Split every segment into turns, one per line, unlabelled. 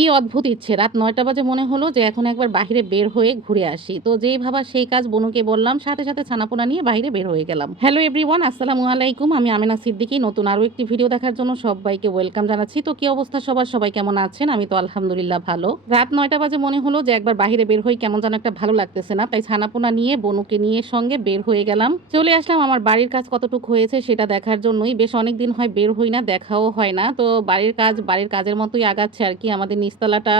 কি অদ্ভুত ইচ্ছে? রাত নয়টা বাজে মনে হলো যে এখন একবার বাইরে বের হয়ে ঘুরে আসি। তো যেই ভাবা সেই কাজ বনুকে বললাম, সাথে সাথে ছানাপোনা নিয়ে বাইরে বের হয়ে গেলাম। হ্যালো এভরিওয়ান, আসসালামু আলাইকুম। আমি আমেনা সিদ্দিকি, নতুন আরও একটি ভিডিও দেখার জন্য সবাইকে ওয়েলকাম জানাচ্ছি। তো কি অবস্থা সবার? সবাই কেমন আছেন? আমি তো আলহামদুলিল্লাহ ভালো। রাত নয়টা বাজে মনে হলো যে একবার বাইরে বের হই, কেমন যেন একটা ভালো লাগতেছে না। তাই ছানাপোনা নিয়ে, বনুকে নিয়ে সঙ্গে বের হয়ে গেলাম। চলে আসলাম, আমার বাড়ির কাজ কতটুকু হয়েছে সেটা দেখার জন্যই। বেশ অনেক দিন হয় বের হই না, দেখাও হয় না। তো বাড়ির কাজ, বাড়ির কাজের মতোই আগাচ্ছে আর কি, আমাদের নিচতলাটা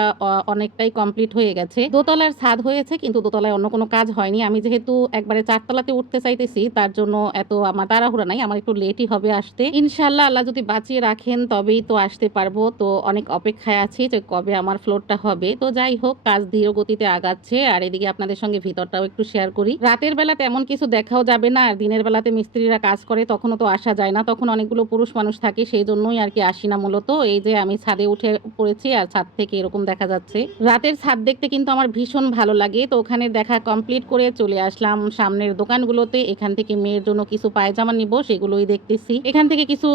অনেকটাই কমপ্লিট হয়ে গেছে। দোতলার ছাদ হয়েছে, কিন্তু দোতলায় অন্য কোনো কাজ হয়নি। আমি যেহেতু একবারে চারতলাতে উঠতে চাইতেছি, তার জন্য এত আমার তাড়াহুড়া নাই, আমার একটু লেটই হবে আসতে। ইনশাল্লাহ আল্লাহ যদি বাঁচিয়ে রাখেন, তবেই তো আসতে পারব। তো অনেক অপেক্ষায় আছি যে কবে আমার ফ্লোরটা হবে। তো যাই হোক, কাজ ধীর গতিতে আগাচ্ছে। আর এদিকে আপনাদের সঙ্গে ভিতরটাও একটু শেয়ার করি। রাতের বেলা তেমন কিছু দেখাও যাবে না, আর দিনের বেলাতে মিস্ত্রিরা কাজ করে, তখনও তো আসা যায় না। তখন অনেকগুলো পুরুষ মানুষ থাকে, সেই জন্যই আর কি আসি না মূলত। এই যে আমি ছাদে উঠে পড়েছি, আর ছাদ থেকে এরকম দেখা যাচ্ছে। রাতের ছাদ দেখতে কিন্তু আমার ভীষণ ভালো লাগে। তো ওখানে দেখা কমপ্লিট করে চলে আসলাম। সামনের দোকানগুলোতে এখান থেকে মেয়ের জন্য কিছু পায়জামা নিব, সেগুলোই দেখতেছি। এখান থেকে কিছু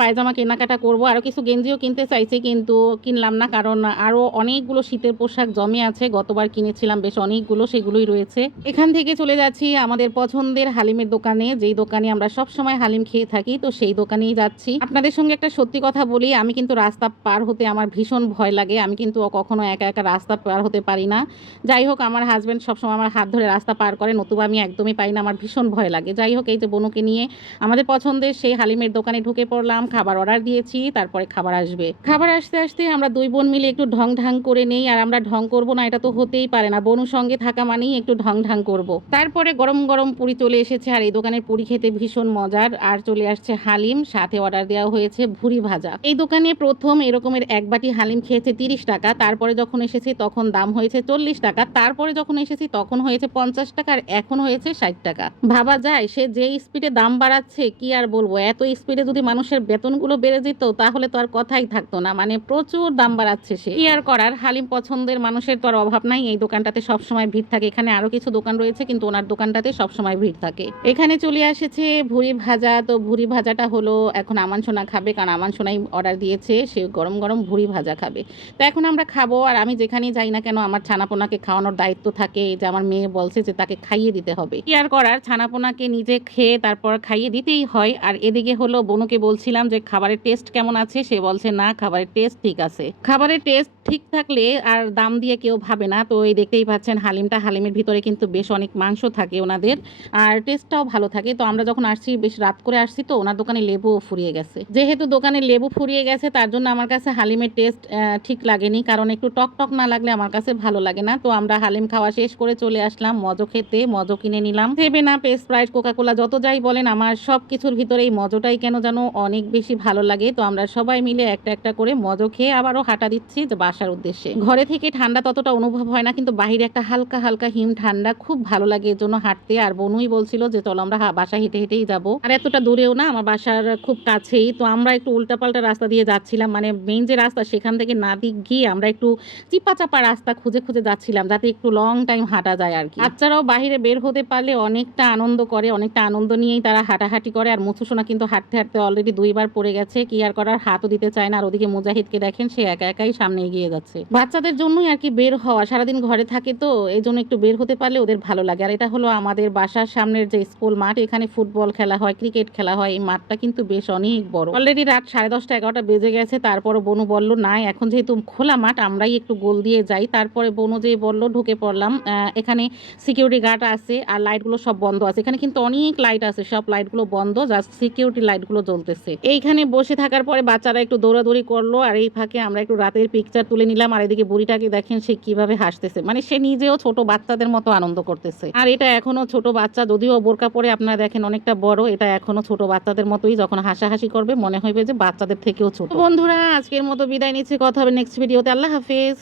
পায়জামা কেনাকাটা করব। আরও কিছু গেঞ্জিও কিনতে চাইছি কিন্তু কিনলাম না কারণ আরও অনেকগুলো শীতের পোশাক জমে আছে। গতবার কিনেছিলাম বেশ অনেকগুলো, সেগুলোই রয়েছে। এখান থেকে চলে যাচ্ছি আমাদের পছন্দের হালিমের দোকানে। যেই দোকানে আমরা সব সময় হালিম খেয়ে থাকি, তো সেই দোকানেই যাচ্ছি। আপনাদের সঙ্গে একটা সত্যি কথা বলি, আমি কিন্তু রাস্তা পার হতে আমার ভীষণ ভয় লাগে। আমি কিন্তু কখনো একা একা রাস্তা পার হতে পারি না। যাই হোক, আমার হাজব্যান্ড সবসময় আমার হাত ধরে রাস্তা পার করে। নতুবা আমি একদমই পাই না, আমার ভীষণ ভয় লাগে। যাই হোক, এই যে বনুকে নিয়ে আমাদের পছন্দের সেই হালিমের দোকানে ঢুকে পড়লাম, খাবার অর্ডার দিয়েছি, তারপরে খাবার আসবে। খাবার আসতে আসতে আমরা দুই বোন মিলে একটু ঢং ঢাং করে নেই, আর আমরা ঢং করব না, এটা তো হতেই পারে না। বনুর সঙ্গে থাকা মানেই একটু ঢং ঢাং করব। তারপরে গরম গরম পুরি চলে এসেছে, আর এই দোকানের পুরি খেতে ভীষণ মজার। আর চলে আসছে হালিম, সাথে অর্ডার দেওয়া হয়েছে ভুরি ভাজা। এই দোকানে প্রথম এরকমের এক বাটি হালিম খেয়েছে তিরিশ টাকা, তারপরে যখন এসেছি তখন দাম হয়েছে চল্লিশ টাকা, তারপরে যখন এসেছি তখন হয়েছে পঞ্চাশ টাকা আর এখন হয়েছে ষাট টাকা। ভাবা যায় সে যে স্পিডে দাম বাড়াচ্ছে কি আর বলব, এত স্পিডে যদি মানুষের বেতনগুলো বেড়ে যেত তাহলে তো আর কথাই থাকতো না মানে প্রচুর দাম বাড়াচ্ছে সে। কি আর করার, হালিম পছন্দের মানুষের তো আর অভাব নাই, এই দোকানটাতে সবসময় ভিড় থাকে, এখানে আরও কিছু দোকান রয়েছে কিন্তু ওনার দোকানটাতে সবসময় ভিড় থাকে। এখানে চলে এসেছে ভুরি ভাজা, তো ভুরি ভাজাটা হলো এখন আমান সোনা খাবে, কারণ আমান সোনাই অর্ডার দিয়েছে, সে গরম গরম ভুরি ভাজা খাবে। তো এখন আমরা খাব আর আমি যেখানেই যাই না কেন আমার ছানাপোনাকে খাওয়ানোর দায়িত্ব থাকে যে আমার মেয়ে বলছে যে তাকে খাইয়ে দিতে হবে। কি আর করার? ছানাপোনাকে নিজে খেয়ে তারপর খাইয়ে দিতেই হয়। আর এদিকে হলো বনুকে বলছিলাম যে খাবারের টেস্ট কেমন আছে? সে বলছে, না, খাবারের টেস্ট ঠিক আছে। খাবারের টেস্ট ঠিক থাকলে আর দাম দিয়ে কেউ ভাবে না। তো এই দেখতেই পাচ্ছেন হালিমটা। হালিমের ভিতরে কিন্তু বেশ অনেক মাংস থাকে ওনাদের আর টেস্টটাও ভালো থাকে। তো আমরা যখন আসছি, বেশ রাত করে আসছি, তো ওনার দোকানে লেবুও ফুরিয়ে গেছে। যেহেতু দোকানে লেবু ফুরিয়ে গেছে, তার জন্য আমার কাছে হালিমের টেস্ট ঠিক লাগেনি। কারণ একটু টক টক না লাগলে আমার কাছে ভালো লাগে না। তো আমরা হালিম খাওয়া শেষ করে চলে আসলাম মজো খেতে। মজো কিনে নিলাম। সেভেন আপ স্প্রাইট কোকাকোলা যত যাই বলেন, আমার সব কিছুর ভিতরে এই মজোটাই কেন যেন অনেক বেশি ভালো লাগে। তো আমরা সবাই মিলে একটা একটা করে মজো খেয়ে আবারও হাঁটা দিচ্ছি। যে বাসার উদ্দেশ্যে। ঘরে থেকে ঠান্ডা ততটা অনুভব হয় না, কিন্তু বাইরে একটা হালকা হালকা হিম ঠান্ডা খুব ভালো লাগে। এর জন্য হাঁটতে আর বনুই বলছিল যে, চলো আমরা বাসা হেঁটে হেঁটেই যাব। আর এতটা দূরেও না, আমার বাসার খুব কাছেই। তো আমরা একটু উল্টাপাল্টা রাস্তা দিয়ে যাচ্ছিলাম। মানে মেইন যে রাস্তা, সেখান থেকে না দিক গিয়ে আমরা একটু চিপা চাপা রাস্তা খুঁজে খুঁজে যাচ্ছিলাম, যাতে একটু লং টাইম হাঁটা যায় আর কি। বাচ্চারাও বাইরে বের হতে পারলে অনেকটা আনন্দ করে, অনেকটা আনন্দ নিয়েই তারা হাঁটাহাঁটি করে। আর মুথুসোনা কিন্তু হাঁটতে হাঁটতে অলরেডি দুইবার পড়ে গেছে। কি আর করার, হাতও দিতে চায় না। আর ওদিকে মুজাহিদকে দেখেন, সে একা একাই সামনে এগিয়ে যাচ্ছে বাচ্চাদের জন্যই আর কি বের হওয়া, সারাদিন ঘরে থাকে তো এই জন্য একটু বের হতে পারলে ওদের ভালো লাগে। আর এটা হলো আমাদের বাসার সামনের যে স্কুল মাঠ, এখানে ফুটবল খেলা হয়, ক্রিকেট খেলা হয়, এই মাঠটা কিন্তু বেশ অনেক বড়। অলরেডি রাত সাড়ে দশটা এগারোটা বেজে গেছে তারপরে বনু বলল না এখন যেহেতু খোলা মাঠ, আমরাই একটু গোল দিয়ে যাই। তারপরে বনু যে বলল, ঢুকে পড়লাম। এখানে সিকিউরিটি গার্ড আছে আর লাইটগুলো সব বন্ধ আছে। এখানে কিন্তু অনেক লাইট আছে, সব লাইটগুলো বন্ধ জাস্ট সিকিউরিটি লাইটগুলো জ্বলতেছে। এইখানে বসে থাকার পরে বাচ্চারা একটু দৌড়াদৌড়ি করল, আর এই ফাঁকে আমরা একটু রাতের পিকচার তুলে নিলাম আর এদিকে বুড়িটাকে দেখেন সে কীভাবে হাসতেছে। মানে সে নিজেও ছোট বাচ্চাদের মতো আনন্দ করতেছে। আর এটা এখনও ছোট বাচ্চা, যদিও বোরকা পরে আপনারা দেখেন অনেকটা বড়, এটা এখনও ছোট বাচ্চাদের মতোই যখন হাসাহাসি করবে, মনে হইবে যে বাচ্চাদের থেকেও ছোট। বন্ধুরা, আজকের মতো বিদায় নিচ্ছে, কথা হবে নেক্সট ভিডিওতে আল্লাহ হাফিজ।